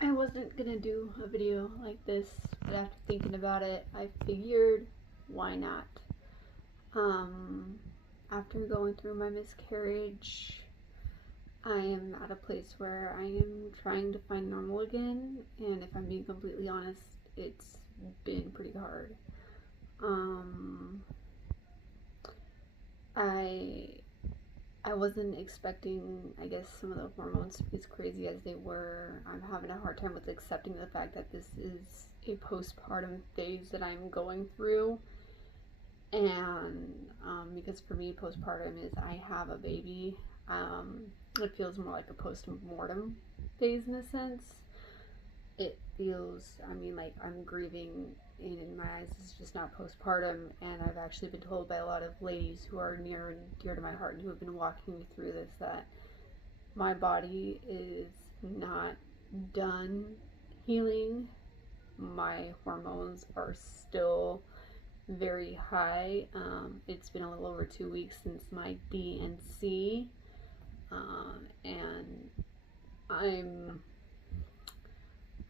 I wasn't gonna do a video like this, but after thinking about it, I figured, why not? Um, After going through my miscarriage, I am at a place where I am trying to find normal again, and if I'm being completely honest, it's been pretty hard. Um, I I wasn't expecting, I guess, some of the hormones to be as crazy as they were. I'm having a hard time with accepting the fact that this is a postpartum phase that I'm going through. And because for me, postpartum is I have a baby. Um, it feels more like a post-mortem phase in a sense. It feels, I mean, like I'm grieving, and in my eyes, it's just not postpartum. And I've actually been told by a lot of ladies who are near and dear to my heart and who have been walking me through this that my body is not done healing. My hormones are still very high. It's been a little over 2 weeks since my DNC, and I'm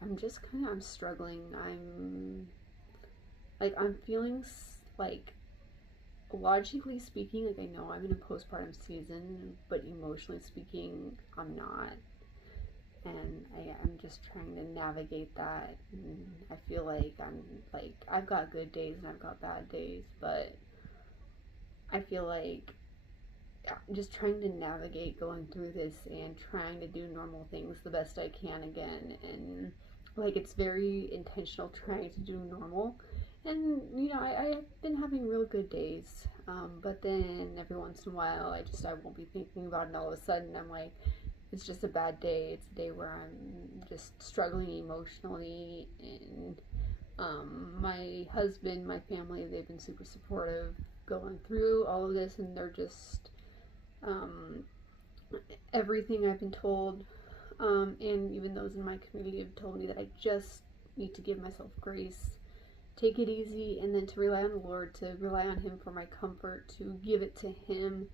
I'm just kind of I'm struggling. I'm feeling like, logically speaking, like I know I'm in a postpartum season, but emotionally speaking, I'm not. And I'm just trying to navigate that. And I feel like I've got good days and I've got bad days, but I feel like I'm just trying to navigate going through this and trying to do normal things the best I can again. And like, it's very intentional trying to do normal. And I've been having real good days, but then every once in a while I won't be thinking about it, and all of a sudden I'm like, it's just a bad day. It's a day where I'm just struggling emotionally. And my husband, my family, they've been super supportive going through all of this, and they're just um, everything I've been told, and even those in my community have told me that I just need to give myself grace, take it easy, and then to rely on the Lord, to rely on Him for my comfort, to give it to Him,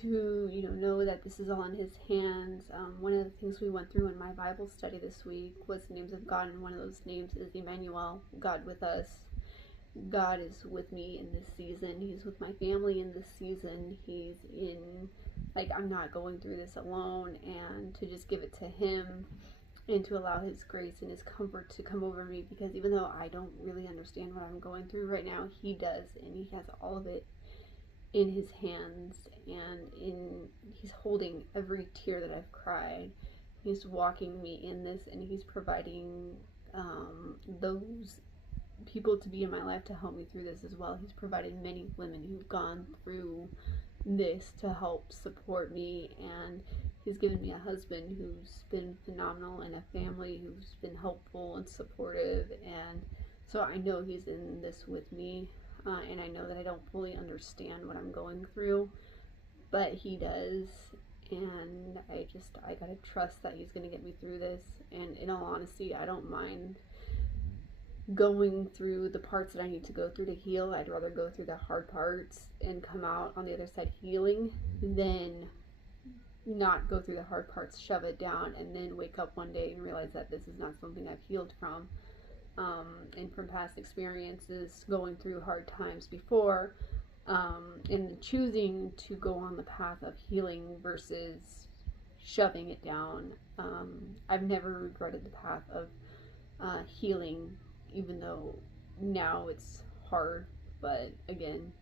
to know that this is all in His hands. One of the things we went through in my Bible study this week was the names of God, and one of those names is Emmanuel, God with us. God is with me in this season. He's with my family in this season. He's in, like, I'm not going through this alone, and to just give it to Him and to allow His grace and His comfort to come over me, because even though I don't really understand what I'm going through right now, He does, and He has all of it in His hands, and He's holding every tear that I've cried. He's walking me in this, and He's providing those people to be in my life to help me through this as well. He's provided many women who've gone through this to help support me, and He's given me a husband who's been phenomenal, and a family who's been helpful and supportive. And so I know He's in this with me, and I know that I don't fully understand what I'm going through, but He does. And I gotta trust that He's gonna get me through this. And in all honesty, I don't mind going through the parts that I need to go through to heal. I'd rather go through the hard parts and come out on the other side healing than not go through the hard parts, shove it down, and then wake up one day and realize that this is not something I've healed from. And from past experiences, going through hard times before, and choosing to go on the path of healing versus shoving it down. I've never regretted the path of healing, even though now it's hard. But again,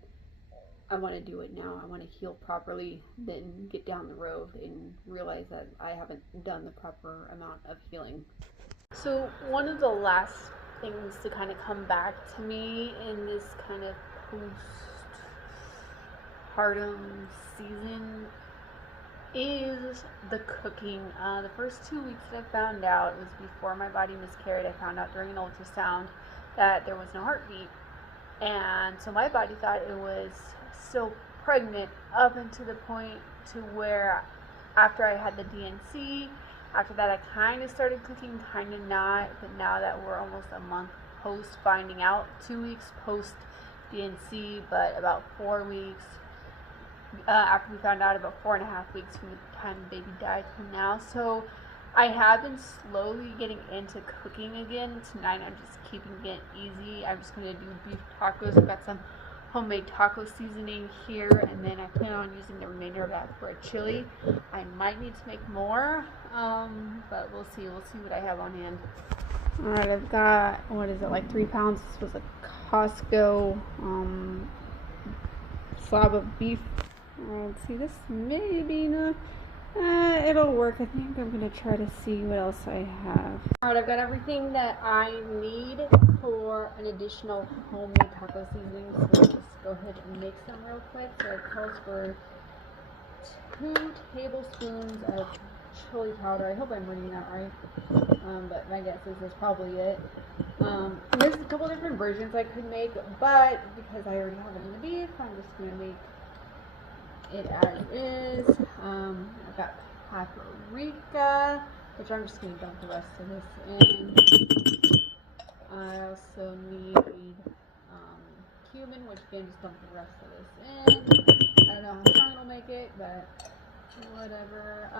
I want to do it now. I want to heal properly, then get down the road and realize that I haven't done the proper amount of healing. So, one of the last things to kind of come back to me in this kind of postpartum season is the cooking. The first 2 weeks that I found out, it was before my body miscarried. I found out during an ultrasound that there was no heartbeat. And so my body thought it was still pregnant up until the point to where after I had the DNC, after that I kind of started cooking, kind of not. But now that we're almost a month post finding out, 2 weeks post DNC, but about 4 weeks after we found out, about 4.5 weeks from the time the baby died to now. So I have been slowly getting into cooking again. Tonight I'm just keeping it easy. I'm just going to do beef tacos. I've got some homemade taco seasoning here, and then I plan on using the remainder of that for a chili. I might need to make more, but we'll see. We'll see what I have on hand. Alright, I've got, what is it, like 3 pounds. This was a Costco slab of beef. Let's see, this maybe not. It'll work. I think I'm gonna try to see what else I have. Alright, I've got everything that I need for an additional homemade taco seasoning. So let's just go ahead and mix them real quick. So it calls for 2 tablespoons of chili powder. I hope I'm reading that right. But my guess is that's probably it. There's a couple different versions I could make, but because I already have it in the beef, I'm just gonna make it as is. I've got paprika, which I'm just going to dump the rest of this in. I also need cumin, which again, just dump the rest of this in. I don't know how strong it'll make it, but whatever.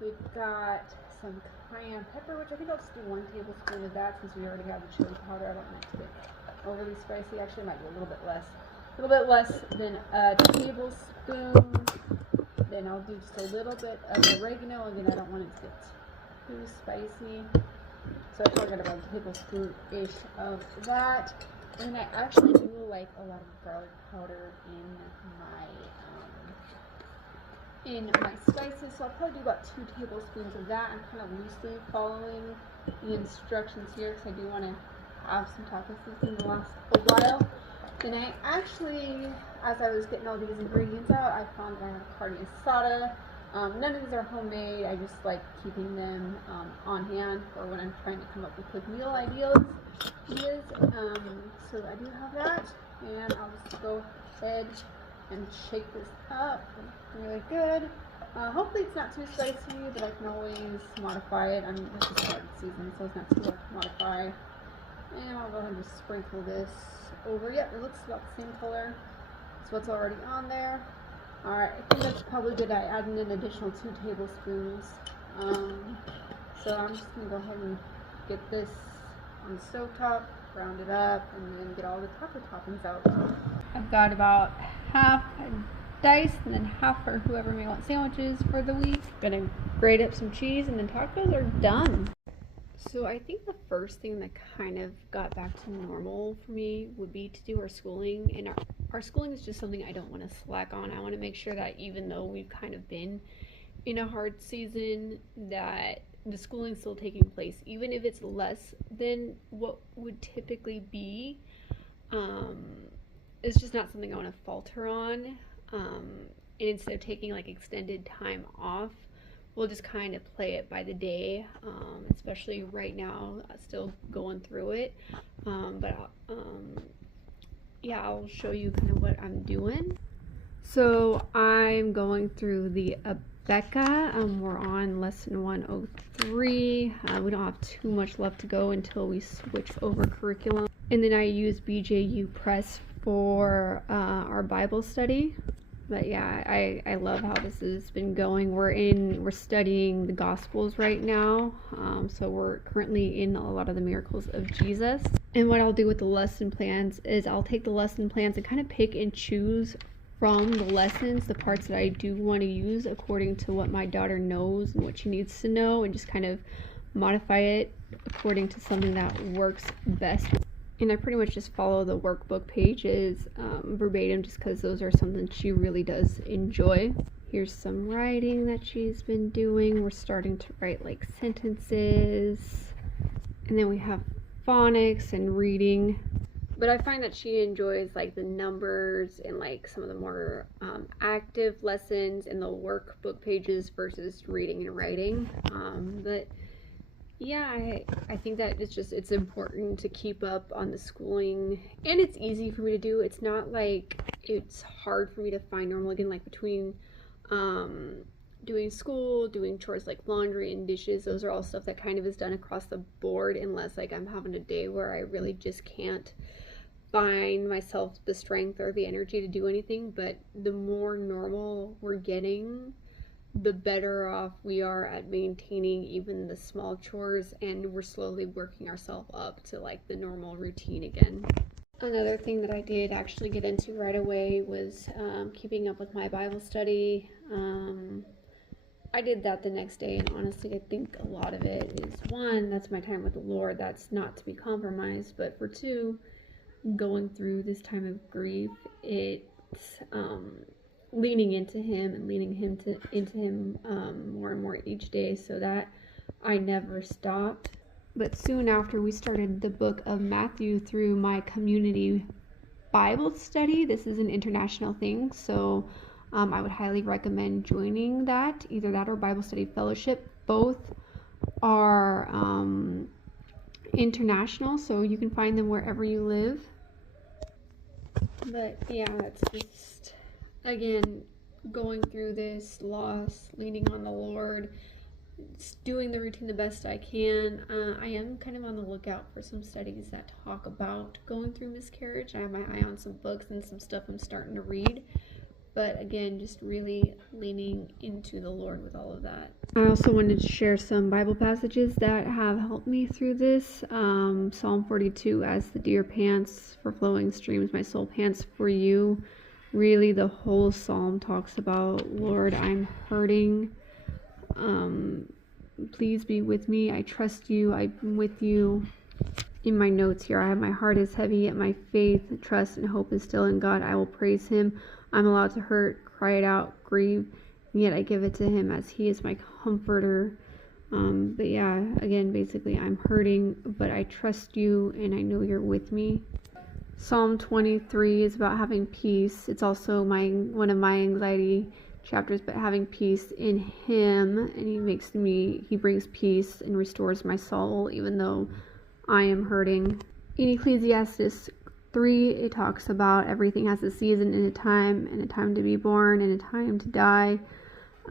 We've got some cayenne pepper, which I think I'll just do 1 tablespoon of that since we already have the chili powder. I don't want it to get overly spicy. Actually, it might be a little bit less. A little bit less than a tablespoon. Then I'll do just a little bit of oregano. Again, I don't want it to get too spicy. So I probably got about a tablespoon-ish of that. And I actually do like a lot of garlic powder in my spices. So I'll probably do about 2 tablespoons of that. I'm kind of loosely following the instructions here because I do want to have some taco seasoning to last a while. And I actually, as I was getting all these ingredients out, I found my carne asada. None of these are homemade. I just like keeping them on hand for when I'm trying to come up with quick meal ideas. So I do have that, and I'll just go ahead and shake this up really good. Hopefully it's not too spicy, but I can always modify it. This is started season, so it's not too hard to modify. And I'll go ahead and just sprinkle this over. Yep, it looks about the same color as what's already on there. Alright, I think that's probably good. I add in an additional 2 tablespoons. So I'm just going to go ahead and get this on the stovetop, round it up, and then get all the taco toppings out. I've got about half diced and then half for whoever may want sandwiches for the week. Gonna grate up some cheese and then tacos are done. So I think the first thing that kind of got back to normal for me would be to do our schooling. And our schooling is just something I don't want to slack on. I want to make sure that even though we've kind of been in a hard season, that the schooling is still taking place, even if it's less than what would typically be. It's just not something I want to falter on. And instead of taking like extended time off, we'll just kind of play it by the day, especially right now, still going through it. Yeah, I'll show you kind of what I'm doing. So I'm going through the Becca. We're on lesson 103. We don't have too much left to go until we switch over curriculum. And then I use BJU Press for our Bible study. But yeah, I love how this has been going. We're studying the Gospels right now. So we're currently in a lot of the miracles of Jesus. And what I'll do with the lesson plans is I'll take the lesson plans and kind of pick and choose from the lessons the parts that I do want to use according to what my daughter knows and what she needs to know, and just kind of modify it according to something that works best. And I pretty much just follow the workbook pages verbatim, just because those are something she really does enjoy. Here's some writing that she's been doing. We're starting to write like sentences. And then we have phonics and reading. But I find that she enjoys like the numbers and like some of the more active lessons in the workbook pages versus reading and writing. But yeah, I think that it's important to keep up on the schooling, and it's easy for me to do. It's not like it's hard for me to find normal, again, like between doing school, doing chores like laundry and dishes. Those are all stuff that kind of is done across the board, unless like I'm having a day where I really just can't find myself the strength or the energy to do anything. But the more normal we're getting, the better off we are at maintaining even the small chores, and we're slowly working ourselves up to like the normal routine again. Another thing that I did actually get into right away was keeping up with my Bible study. I did that the next day, and honestly, I think a lot of it is, one, that's my time with the Lord, that's not to be compromised, but for two, going through this time of grief, it's leaning into Him and leaning into Him more and more each day, so that I never stopped. But soon after, we started the book of Matthew through my community Bible study. This is an international thing, so I would highly recommend joining that, either that or Bible Study Fellowship. Both are international, so you can find them wherever you live. But yeah, it's just, again, going through this loss, leaning on the Lord, doing the routine the best I can. I am kind of on the lookout for some studies that talk about going through miscarriage. I have my eye on some books and some stuff I'm starting to read. But again, just really leaning into the Lord with all of that. I also wanted to share some Bible passages that have helped me through this. Psalm 42, as the deer pants for flowing streams, my soul pants for you. Really, the whole psalm talks about, Lord, I'm hurting. Please be with me. I trust you. I'm with you. In my notes here, I have, my heart is heavy, yet my faith, trust, and hope is still in God. I will praise Him. I'm allowed to hurt, cry it out, grieve, and yet I give it to Him, as He is my comforter. But yeah, again, basically, I'm hurting, but I trust you, and I know you're with me. Psalm 23 is about having peace. It's also one of my anxiety chapters, but having peace in Him, and He brings peace and restores my soul, even though I am hurting. In Ecclesiastes 3, it talks about everything has a season and a time to be born and a time to die,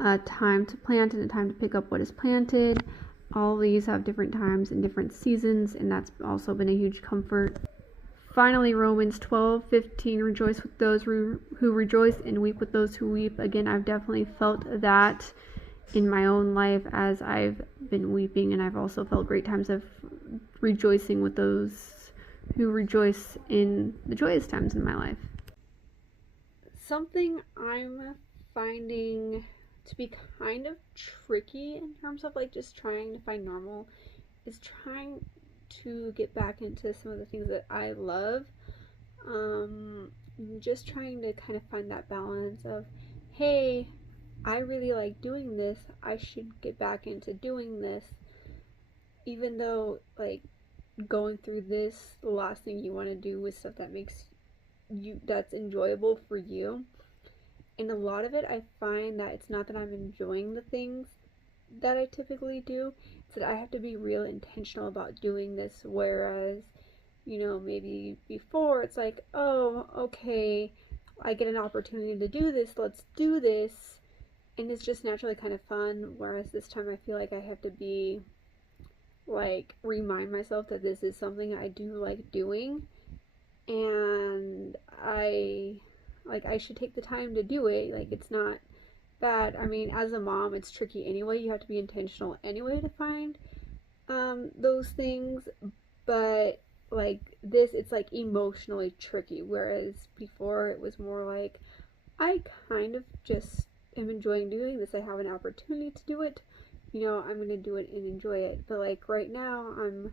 a time to plant and a time to pick up what is planted. All these have different times and different seasons, and that's also been a huge comfort. Finally, Romans 12:15, rejoice with those who rejoice and weep with those who weep. Again, I've definitely felt that in my own life as I've been weeping, and I've also felt great times of rejoicing with those who rejoice in the joyous times in my life. Something I'm finding to be kind of tricky in terms of like just trying to find normal is trying to get back into some of the things that I love. Just trying to kind of find that balance of, hey, I really like doing this, I should get back into doing this, even though like going through this, the last thing you want to do is stuff that makes you, that's enjoyable for you. And a lot of it, I find that it's not that I'm enjoying the things that I typically do, it's that I have to be real intentional about doing this, whereas, you know, maybe before it's like, oh, okay, I get an opportunity to do this, let's do this, and it's just naturally kind of fun, whereas this time I feel like I have to be like, remind myself that this is something I do like doing, and I should take the time to do it. Like, it's not bad. I mean, as a mom, it's tricky anyway. You have to be intentional anyway to find those things, but like this, it's like emotionally tricky, whereas before it was more like, I kind of just am enjoying doing this, I have an opportunity to do it, you know, I'm gonna do it and enjoy it. But like right now, I'm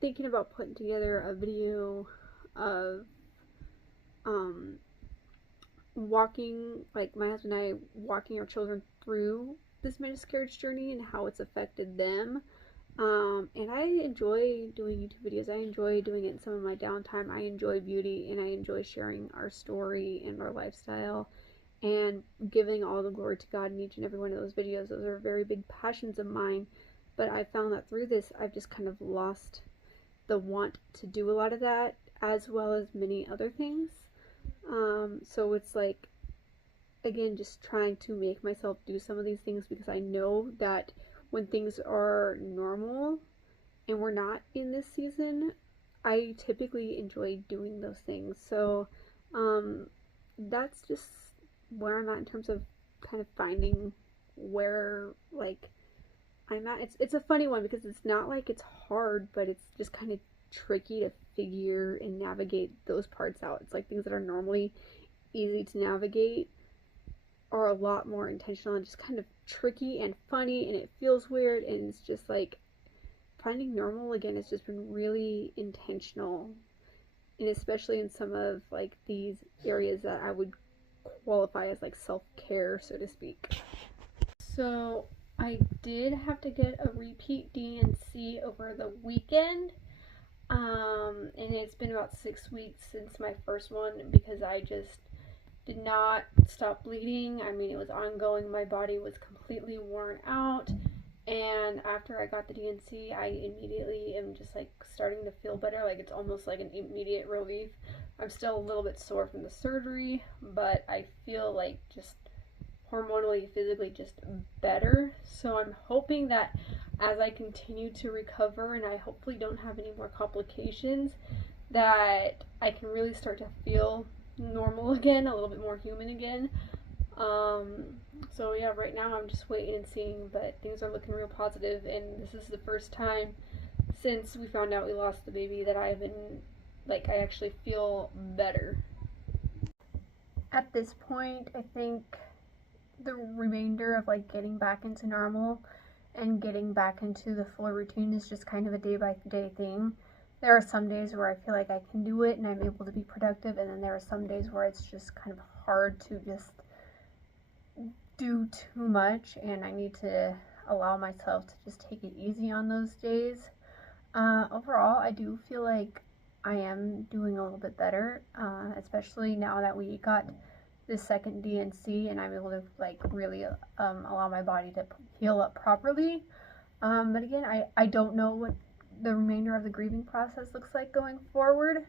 thinking about putting together a video of walking, like my husband and I walking our children through this miscarriage journey and how it's affected them. And I enjoy doing YouTube videos. I enjoy doing it in some of my downtime. I enjoy beauty, and I enjoy sharing our story and our lifestyle and giving all the glory to God in each and every one of those videos. Those are very big passions of mine. But I found that through this, I've just kind of lost the want to do a lot of that, as well as many other things. So it's like, again, just trying to make myself do some of these things, because I know that when things are normal and we're not in this season, I typically enjoy doing those things. So that's just where I'm at in terms of kind of finding where, like, I'm at. It's a funny one because it's not like it's hard, but it's just kind of tricky to figure and navigate those parts out. It's like things that are normally easy to navigate are a lot more intentional and just kind of tricky and funny, and it feels weird, and it's just like finding normal again has just been really intentional, and especially in some of like these areas that I would qualify as like self-care, so to speak. So I did have to get a repeat D&C over the weekend, and it's been about 6 weeks since my first one because I just did not stop bleeding. I mean, it was ongoing. My body was completely worn out, and after I got the D&C, I immediately am just like starting to feel better. Like it's almost like an immediate relief. I'm still a little bit sore from the surgery, but I feel like just hormonally, physically just better. So I'm hoping that as I continue to recover and I hopefully don't have any more complications, that I can really start to feel normal again, a little bit more human again. So yeah, right now I'm just waiting and seeing, but things are looking real positive, and this is the first time since we found out we lost the baby that I've been, like, I actually feel better. At this point, I think the remainder of like getting back into normal and getting back into the full routine is just kind of a day by day thing. There are some days where I feel like I can do it and I'm able to be productive, and then there are some days where it's just kind of hard to just do too much, and I need to allow myself to just take it easy on those days. Overall, I do feel like I am doing a little bit better, especially now that we got this second D&C and I'm able to like really allow my body to heal up properly. But again, I don't know what the remainder of the grieving process looks like going forward.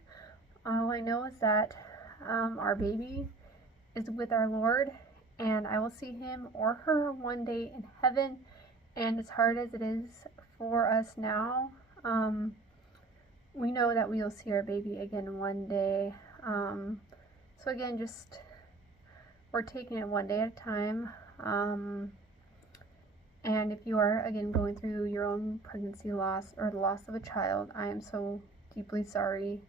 All I know is that our baby is with our Lord, and I will see him or her one day in heaven. And as hard as it is for us now, we know that we will see our baby again one day. So again, just we're taking it one day at a time. And if you are, again, going through your own pregnancy loss or the loss of a child, I am so deeply sorry.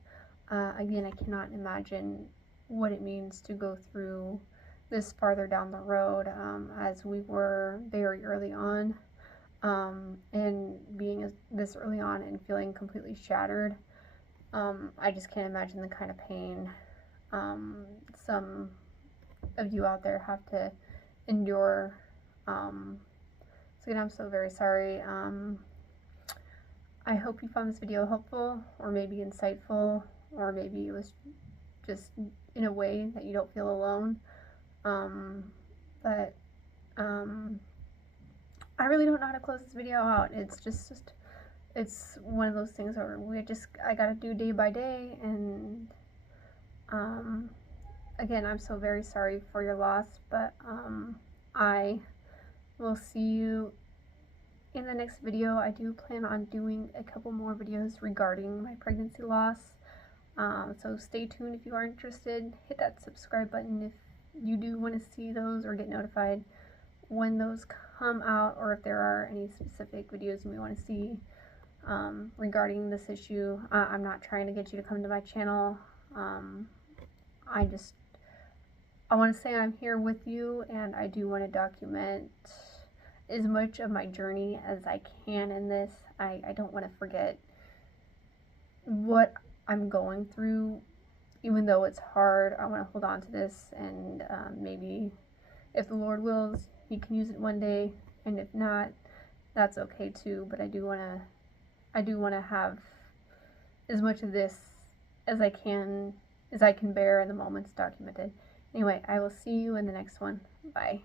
Again, I cannot imagine what it means to go through this farther down the road, as we were very early on, and being this early on and feeling completely shattered. I just can't imagine the kind of pain some of you out there have to endure. So again, I'm so very sorry. I hope you found this video helpful, or maybe insightful, or maybe it was just in a way that you don't feel alone. But I really don't know how to close this video out. It's just it's one of those things where I gotta do day by day, and again, I'm so very sorry for your loss, but I will see you in the next video. I do plan on doing a couple more videos regarding my pregnancy loss, so stay tuned if you are interested. Hit that subscribe button if you do want to see those or get notified when those come out, or if there are any specific videos you may want to see regarding this issue. I'm not trying to get you to come to my channel. I want to say I'm here with you, and I do want to document as much of my journey as I can in this. I don't want to forget what I'm going through, even though it's hard. I want to hold on to this, and maybe if the Lord wills, He can use it one day, and if not, that's okay too. But I do want to have as much of this as I can bear in the moments documented. Anyway, I will see you in the next one. Bye.